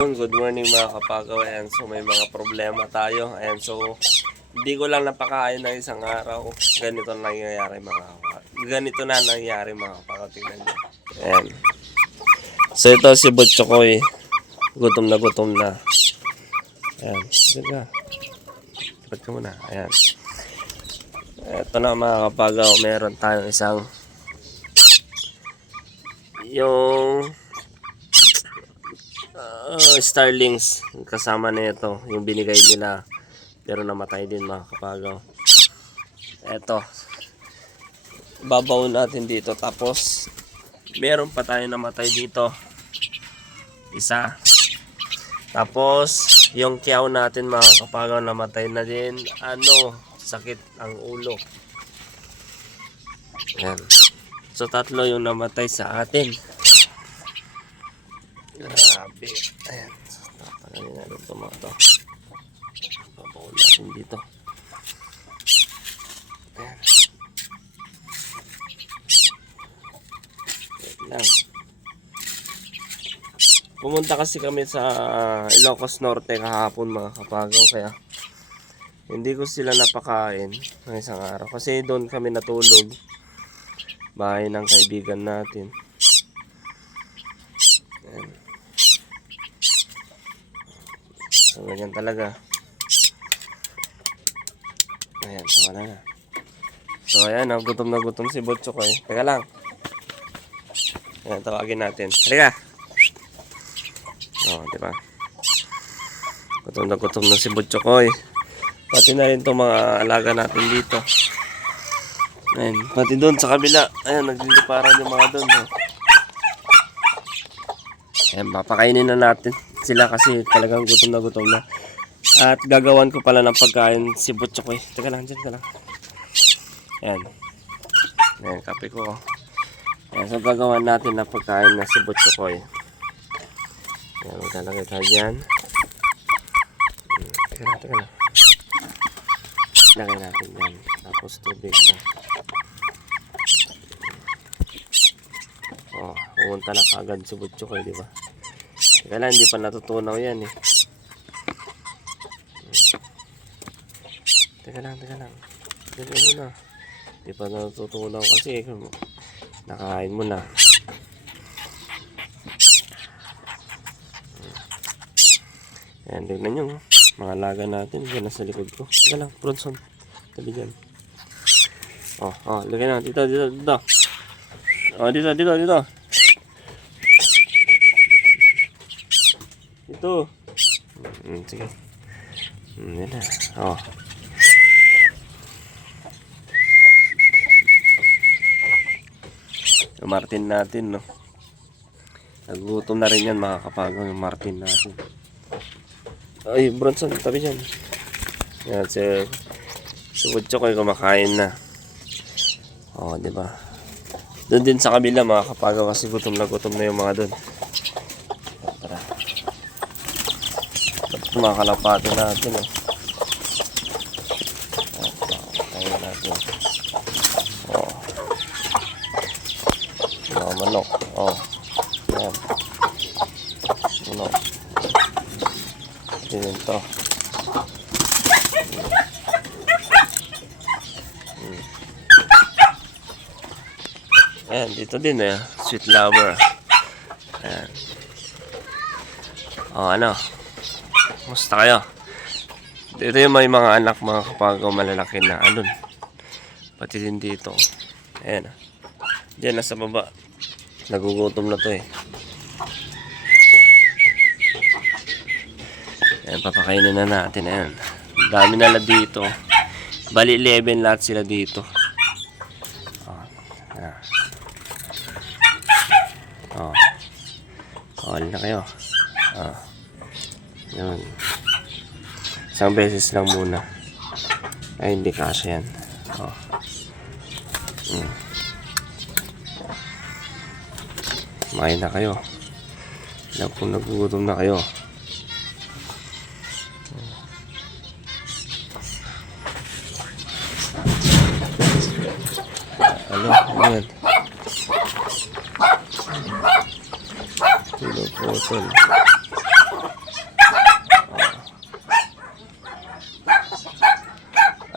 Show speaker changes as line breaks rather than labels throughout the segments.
Good morning mga kapagaw. Ayan, so may mga problema tayo. Ayan, so hindi ko lang napakain ng isang araw. Ganito na nangyayari mga kapagaw. Ganito na nangyayari mga kapagaw. Tingnan nyo. Ayan. So ito si Butchokoy. Gutom na gutom na. Ayan. Sige. Ba't ka muna? Ayan. Ito na mga kapagaw. Meron tayong isang yung uh, starlings kasama na ito yung binigay nila. Pero namatay din mga kapagaw. Eto. Babaw natin dito tapos meron pa tayo namatay dito. Isa. Tapos yung kiyaw natin mga kapagaw namatay na din. Ano sakit ang ulo. Yan so tatlo yung namatay sa atin Grabe. Ayan. Tatanggalin natin ito mga to. Babaon natin dito. Ayan. Wait lang. Pumunta kasi kami sa Ilocos Norte kahapon mga kapagaw kaya hindi ko sila napakain ng isang araw kasi doon kami natulog bahay ng kaibigan natin Ayan. So, ganyan talaga. Ayan, so wala na. So, ayan, oh, gutom na gutom si Butcho ko eh. Teka lang. Ayan, tawagin natin. Halika! Oh, di ba? Gutom na gutom na si Butcho ko eh. Pati na rin itong mga alaga natin dito. Ayan, pati doon sa kabila. Ayan, nagliliparan yung mga doon. Oh. Ayan, papakainin na natin sila kasi talagang gutom na gutom na. At gagawan ko pala ng pagkain si Butcho ko eh. Teka lang, dyan ka lang. Ayan. Ayan, kape ko. Ayan, so gagawan natin ng pagkain na si Butcho ko eh. Ayan, maglalagay tayo dyan. Hmm, Teka lang, teka lang. Lagay natin dyan. Tapos tubig na. Oh, pumunta na kagad si Butcho ko, di ba? Teka lang, hindi pa natutunaw yan eh. Teka lang, teka lang. Teka mo na. Hindi pa natutunaw kasi kung nakain mo na. Ayan, tignan nyo. Mga laga natin. Yan nasa likod ko. Teka lang, Bronson. Tabi dyan. Oh, oh, lagay na. Dito, dito, dito. Oh, dito, dito, dito. Ito. Mm, sige. Mm, yan na. Oh. Yung Martin natin, no. Nagutom na rin yan mga kapagaw yung Martin natin. Ay, Bronson, tabi dyan. Yan, si Tugod ko ay kumakain na. Oh, di ba? Doon din sa kabila mga kapagaw kasi gutom na gutom na yung mga doon. Tara. Ito mga kalapato natin eh. Tayo. Oh. Manok. Oh. Yan. Manok. Din to. Ayan, dito din eh. Sweet lover. Ayan. O, ano? Musta kayo? Dito yung may mga anak mga kapagaw malalaki na. Alun. Pati din dito. Ayan. ah. Diyan, nasa baba. Nagugutom na to eh. Ayan, papakainin na natin. Ayan. Dami na lang dito. Bali 11 lahat sila dito. Oh, ayan. Oh. Call na kayo. Isang beses lang muna. Ay, hindi kasha yan. Oh. Mm. Kumain na kayo. Alam kung nagugutom na kayo. Ano? Ayan. Pinuputol.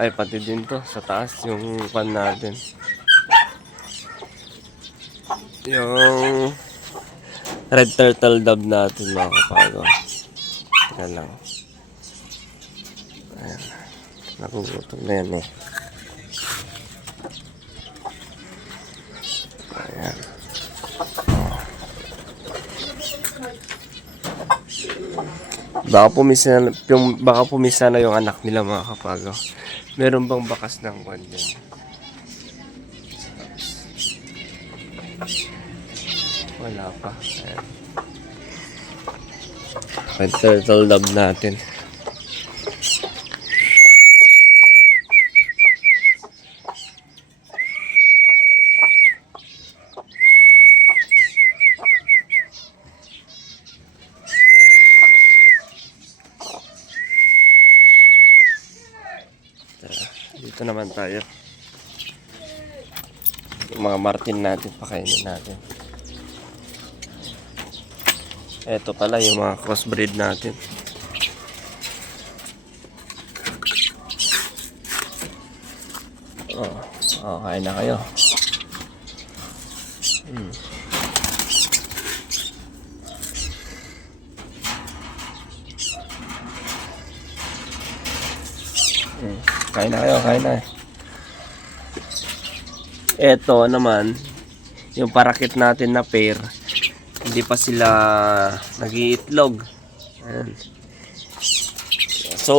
Ay, pati din to, sa taas, yung pan natin. Yung red turtle dove natin mga kapago. Teka lang. Ayan. Nagugutom na yan eh. Ayan. Baka pumisa, yung, baka pumisa na yung anak nila mga kapago. Meron bang bakas ng kwan dyan? Wala pa. Ayan. Red turtle dove natin. Tara, dito naman tayo. Yung mga martin natin, pakainin natin. Ito pala yung mga crossbreed natin. Oh, oh kain na kayo. Kain na kayo, kain na. Ito naman, yung parakit natin na pair, hindi pa sila nag-iitlog. So,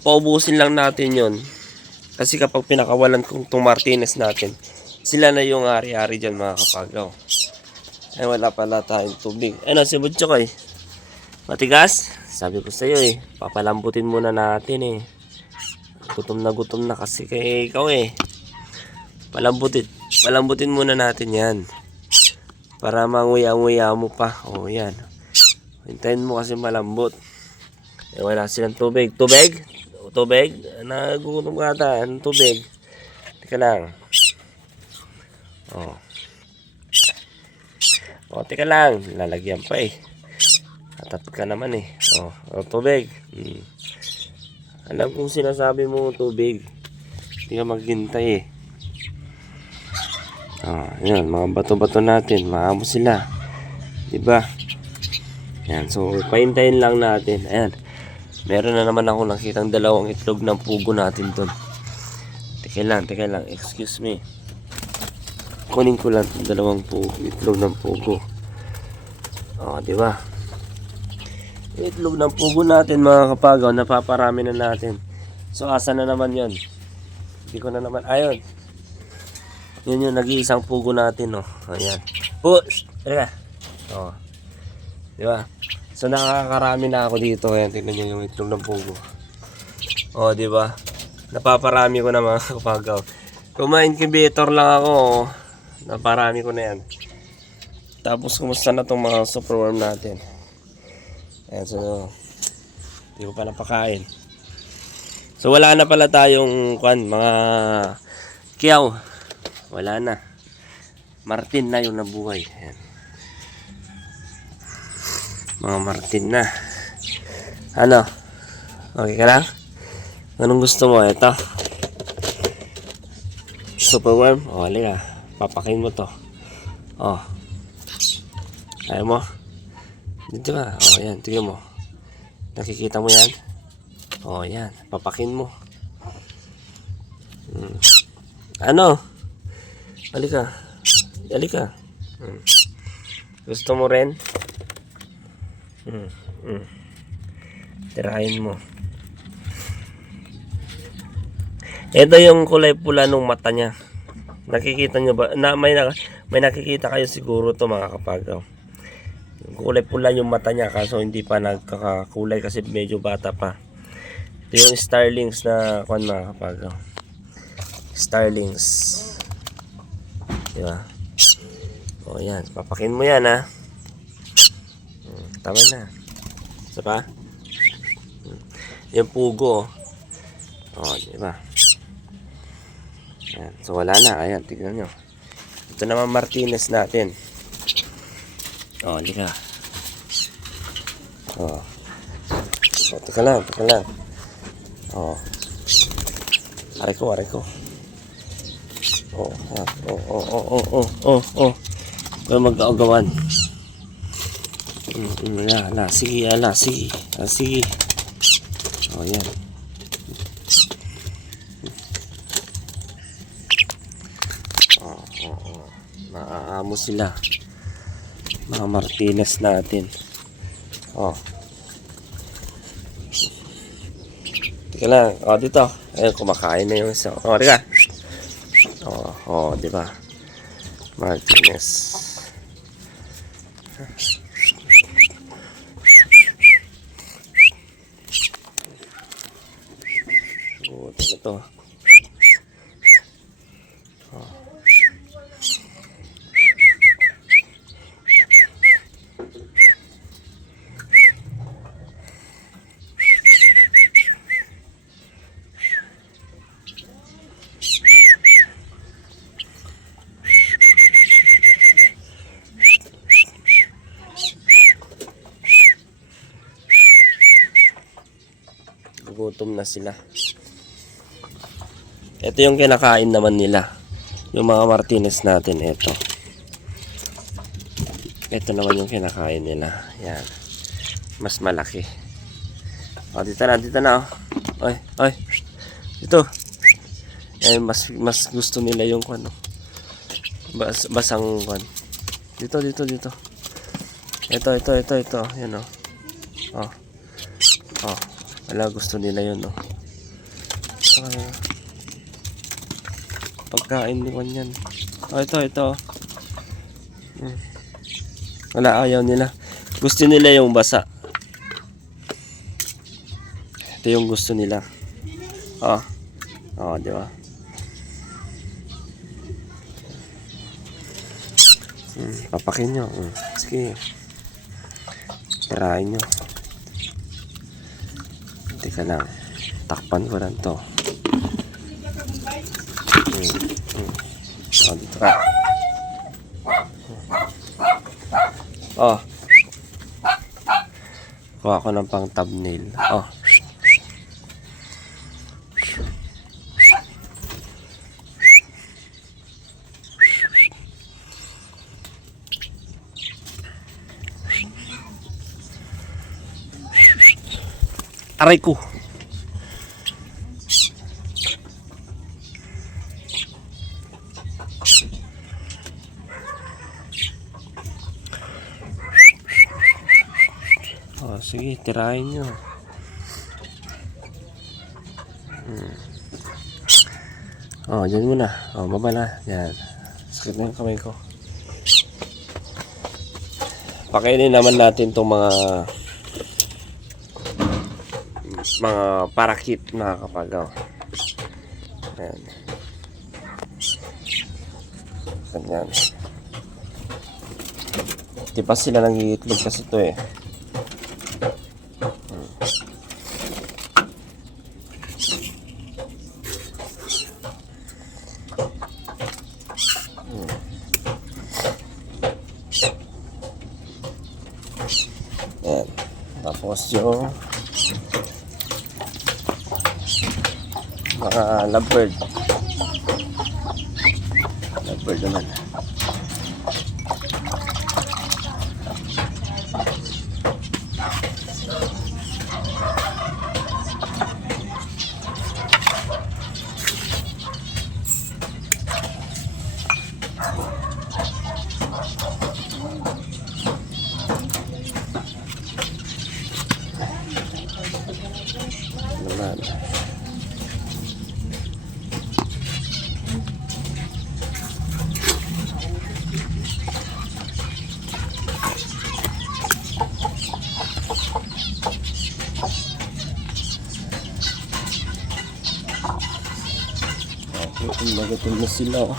paubusin lang natin yon Kasi kapag pinakawalan kong itong Martinez natin, sila na yung ari-ari dyan mga kapagaw. Ay, wala pala tayong tubig. Ano, si Butchok eh. Matigas? Sabi ko sa'yo eh. Papalambutin muna natin eh. Gutom na gutom na kasi kay ikaw eh. Palambutin. Palambutin muna natin yan. Para manguya-nguya mo pa. O, oh, yan. Hintayin mo kasi malambot. Eh, wala silang tubig. Tubig? Tubig? Nagugutom ka ata. Anong tubig? Teka lang. Oh. O, teka lang. Lalagyan pa eh. Atat ka naman eh. O, o tubig. Hmm. Alam kong sinasabi mo tubig. Hindi ka maghintay eh. Ah, yan, mga bato-bato natin, maamo sila. 'Di ba? Yan, so pahintayin lang natin. Ayan. Meron na naman ako nakitang dalawang itlog ng pugo natin doon. Teka lang, teka lang. Excuse me. Kunin ko lang dalawang pugo, itlog ng pugo. Oh, 'di ba? Itlog ng pugo natin mga kapagaw, napaparami na natin. So asa na naman 'yon? Hindi ko na naman ayun. Yun yung nag-iisang pugo natin, oh. Ayan. Push! Tara. Oh. Di ba? So, nakakarami na ako dito. Ayan, tingnan nyo yung itlog ng pugo. Oh, di ba? Napaparami ko na mga kapagaw. Kung ma-incubator lang ako, oh, naparami ko na yan. Tapos, kumusta na tong mga superworm natin? Ayan, so, hindi ko pa napakain. So, wala na pala tayong, kwan, mga kiyaw. Wala na. Martin na yung nabuhay. Ayan. Mga Martin na. Ano? Okay ka lang? Anong gusto mo? Ito. Superworm? O, halika. Papakin mo to. Oh. Ayaw mo? Dito ka. O, oh, yan. Tingnan mo. Nakikita mo yan? O, oh, yan. Papakin mo. Hmm. Ano? Halika. Halika. Hmm. Gusto mo rin? Hmm. Hmm. Tirahin mo. Ito yung kulay pula ng mata niya. Nakikita nyo ba? Na, may, na, may nakikita kayo siguro to mga kapagaw. Kulay pula yung mata niya kaso hindi pa nagkakakulay kasi medyo bata pa. Ito yung starlings na kwan mga kapagaw. Starlings. Di ba? O yan, papakin mo yan ha. Hmm, Tama na. Isa pa? Hmm. Yung pugo. O, di ba? So wala na. Ayan, tignan nyo. Ito naman Martinez natin. O, hindi ka. O. O, teka lang, teka lang. O. Aray ko, aray ko. Oh, ah, oh, oh, oh, oh, oh, oh, oh. Kaya mag-aagawan. Mm, mm, ala, ala, sige, ala, sige, ala, sige. Oh, yan. Oh, oh, oh. Sila. Mga Martinez natin. Oh. Teka lang. Oh, dito. Ayun, kumakain na yung isa. Oh, teka. Oh, oh, di ba? Martinez. Oh, ito to. Gutom na sila. Ito yung kinakain naman nila. Yung mga Martinez natin, ito. Ito naman yung kinakain nila. Yan. Mas malaki. O, dito na, dito na. Oh. Oy, oy. Dito. Eh, mas, mas gusto nila yung ano. Bas, basang kwan. Dito, dito, dito. Ito, ito, ito, ito. Yan o. Oh. Oh. Wala, gusto nila yun, no. Ah. pagkain ni Juan yan. Oh, ito, ito. Hmm. Wala, ayaw nila. Gusto nila yung basa. Ito yung gusto nila. Oh. Oh, di ba? Hmm, papakin nyo. Hmm. Sige. Tirahin nyo. Teka lang. Takpan ko lang to. Oh, dito ka. Oh. Kuha ko ng pang thumbnail. Oh. Aray ko. Oh, sige, tirahin nyo. Hmm. Oh, dyan muna. Oh, baba na. Yan. Sakit na yung kamay ko. Pakainin naman natin itong mga mga parakit na kapagaw. Ayan. Ganyan. Di pa sila nangiitlog kasi ito eh. Hmm. Tapos yung mga lovebird. Lovebird. Naman. Sila.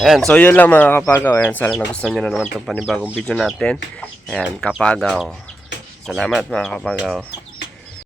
Ayan, so yun lang mga kapagaw. Ayan, sana nagustuhan nyo na naman itong panibagong video natin. Ayan, kapagaw. Salamat mga kapagaw.